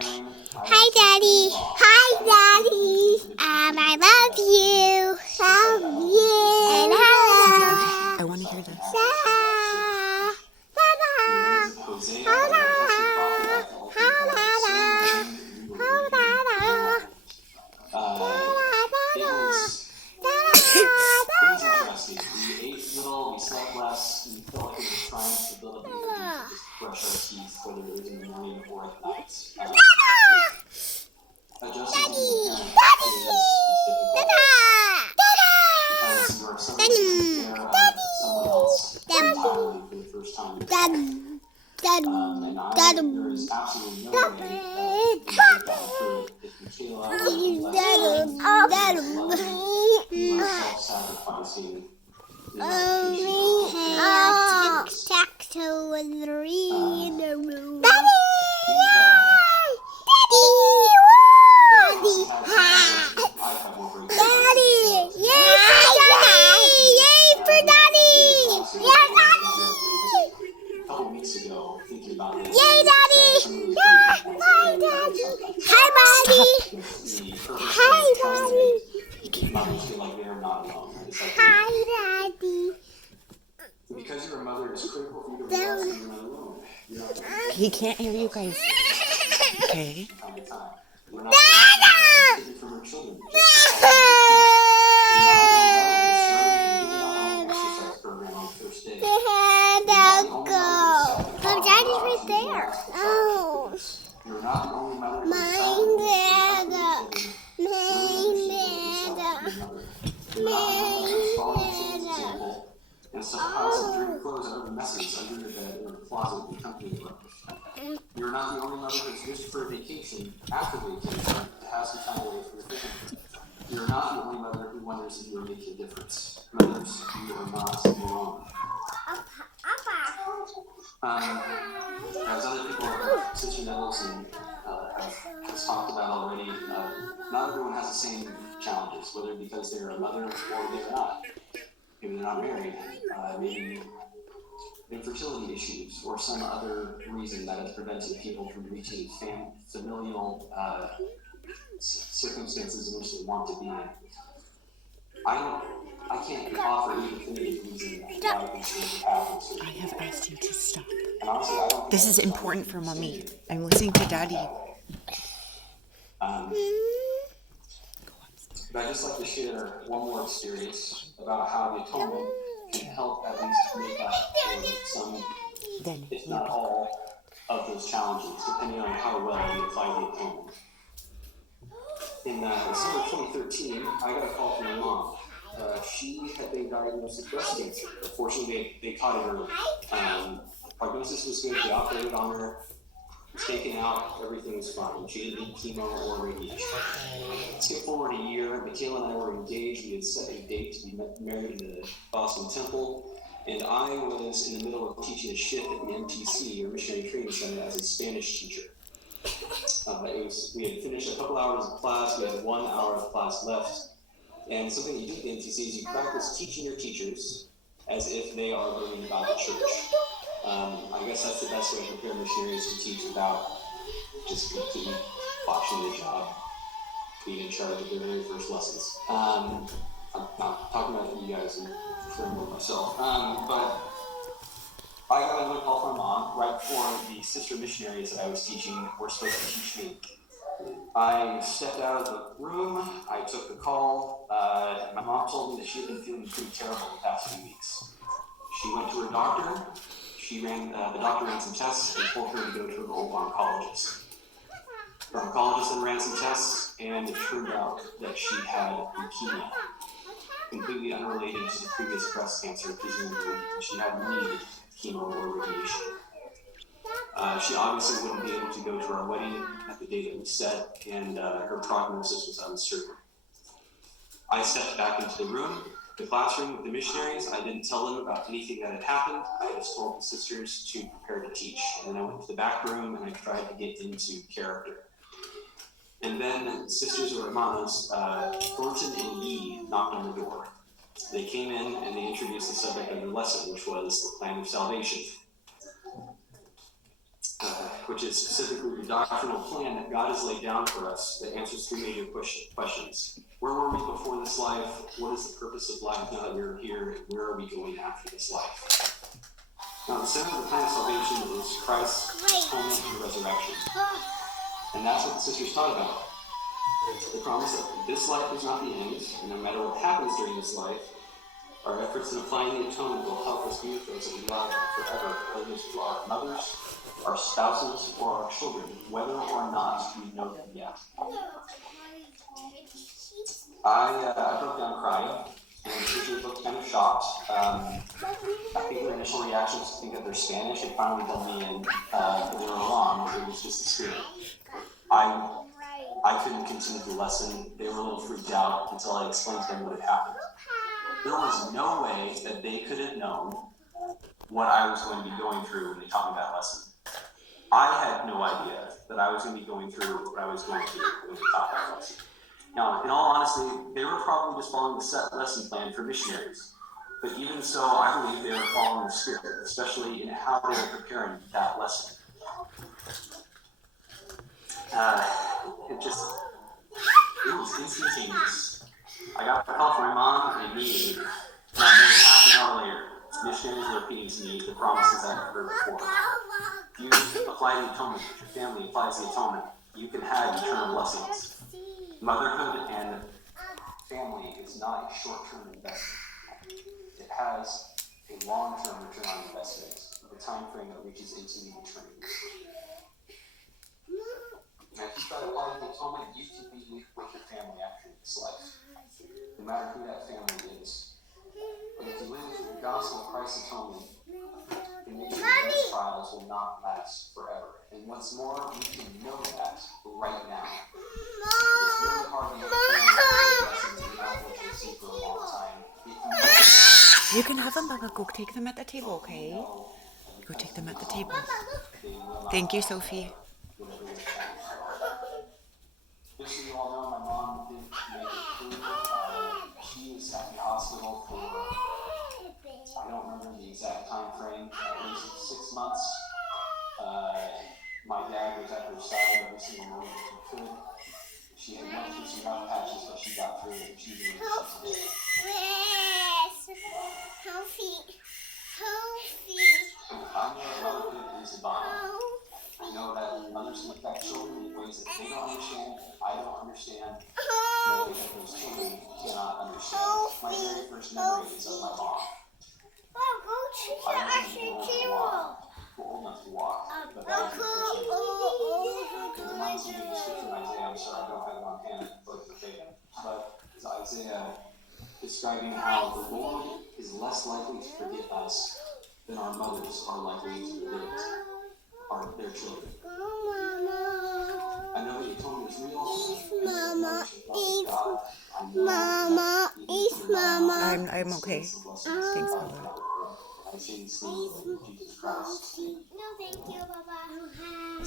Hi, Daddy. Hi, Daddy. I love you. Love you. And hello. I want to hear this. We slept less, we felt like we were trying to build up energy to just brush our teeth, whether it was in the morning or at night. Adjusting to being a parent is difficult. Because you are suddenly taking care of someone else entirely for the first time. And there is absolutely no way that we could have gotten through it if Michaela was less self-sacrificing. Taxo was in the room. Daddy! Daddy! Yay for Daddy! Yay, Daddy! A couple weeks ago, thinking about this. Yay, Daddy! Hi, Daddy! Hi, Daddy! Hi, Daddy! Mothers feel like they're not alone. Hi, Daddy! Because you're a mother, it's critical for you to realize that you're not alone. You're not alone. He can't hear you guys. Okay. We're not taking from our children. Oh, Daddy's right there. Oh. You're not the only mother. And so piles of dirty clothes and other messes under your bed or the closet in company of others. You're not the only mother who's wished for a vacation after vacation to have some time away from your family. You're not the only mother who wonders if you are making a difference. Mothers, you are not alone. As other people, Sister Nicholson has talked about already, not everyone has the same challenges, whether because they're a mother or they're not. Maybe they're not married, maybe infertility issues, or some other reason that has prevented people from reaching familial circumstances in which they want to be in. I can't offer any definitive reason why these things happen. I have asked you to stop. And honestly, I don't This is important for Mommy. I'm listening to Daddy. But I'd just like to share one more experience about how the atonement can help at least make up for some, if not all, of those challenges, depending on how well we apply the atonement. In summer 2013, I got a call from my mom. She had been diagnosed with breast cancer. Unfortunately, they caught it early. Prognosis was good. They operated on her. Taken out, everything was fine. She didn't need chemo or radiation. Skip forward a year, Michaela and I were engaged. We had set a date to be married in the Boston Temple, and I was in the middle of teaching a shift at the MTC, or Missionary Training Center, as a Spanish teacher. We had finished a couple hours of class. We had 1 hour of class left, and something you do at the MTC is you practice teaching your teachers as if they are learning about the church. I guess that's the best way to prepare missionaries to teach without just completely botching the job, being in charge of their very first lessons. I'm not talking about you guys and referring to myself. But I got another call from Mom right before the sister missionaries that I was teaching were supposed to teach me. I stepped out of the room, I took the call, and my mom told me that she had been feeling pretty terrible the past few weeks. She went to her doctor. The doctor ran some tests and told her to go to an old oncologist. Her oncologist then ran some tests, and it turned out that she had leukemia, completely unrelated to the previous breast cancer, presumably, and she hadn't needed chemo or radiation. She obviously wouldn't be able to go to our wedding at the date that we set, and her prognosis was uncertain. I stepped back into the classroom with the missionaries. I didn't tell them about anything that had happened. I just told the sisters to prepare to teach. And then I went to the back room and I tried to get into character. And then sisters or hermanos, Thornton and Yee, knocked on the door. They came in and they introduced the subject of the lesson, which was the plan of salvation. which is specifically the doctrinal plan that God has laid down for us that answers three major questions. Where were we before this life? What is the purpose of life now that we're here? And where are we going after this life? Now, the center of the plan of salvation is Christ's atonement and resurrection. And that's what the sisters taught about. They promise that this life is not the end, and no matter what happens during this life, our efforts in applying the atonement will help us be with those that we love forever, whether it's to our mothers, our spouses, or our children, whether or not we know them yet. I broke down crying, and the sisters looked kind of shocked. I think their initial reaction was to think that they're Spanish. They finally told me that they were wrong, it was just the spirit. I couldn't continue the lesson. They were a little freaked out until I explained to them what had happened. There was no way that they could have known what I was going to be going through when they taught me that lesson. I had no idea that I was going to be going through what I was going through when they taught that lesson. Now, in all honesty, they were probably just following the set lesson plan for missionaries. But even so, I believe they were following the Spirit, especially in how they were preparing that lesson. It was instantaneous. I got a call from my mom, and immediately, not more than half an hour later, missionaries were repeating to me the promises I had heard before. If you apply the atonement, if your family applies the atonement, you can have eternal blessings. Motherhood and family is not a short-term investment. It has a long-term return on investment, with a time frame that reaches into the eternity. Now, if you try to apply the atonement, you can be with your family after this life, no matter who that family is. But if you live with the gospel of Christ's atonement, then maybe those trials will not last forever. And what's more, we can know that right now. It's really hard to understand the lessons we have seen for a long time. You can have them, Baba. Go take them at the table, okay? Go take them at the table. Thank you, Sophie. Just so you all know, my mom didn't make it through. She was at the hospital for, I don't remember the exact time frame, at least 6 months. My dad was at her side every single moment that he could. She had went through some rough patches, but she got through it. She did it. I know motherhood is divine. I know that mothers can affect children in ways that they don't understand, I don't understand, in ways that those children cannot understand. My very first memory is of my mom. I wasn't even old enough to walk, but that was the first thing. It reminds me of the scripture in Isaiah. I'm sorry, I don't have it on hand, but it's Isaiah describing how the Lord is less likely to forget us than our mothers are likely to forget their children. I know the atonement is real. Mama. I'm okay. Thanks, Baba. I say these things in Jesus Christ. No, thank you, Baba. Hi.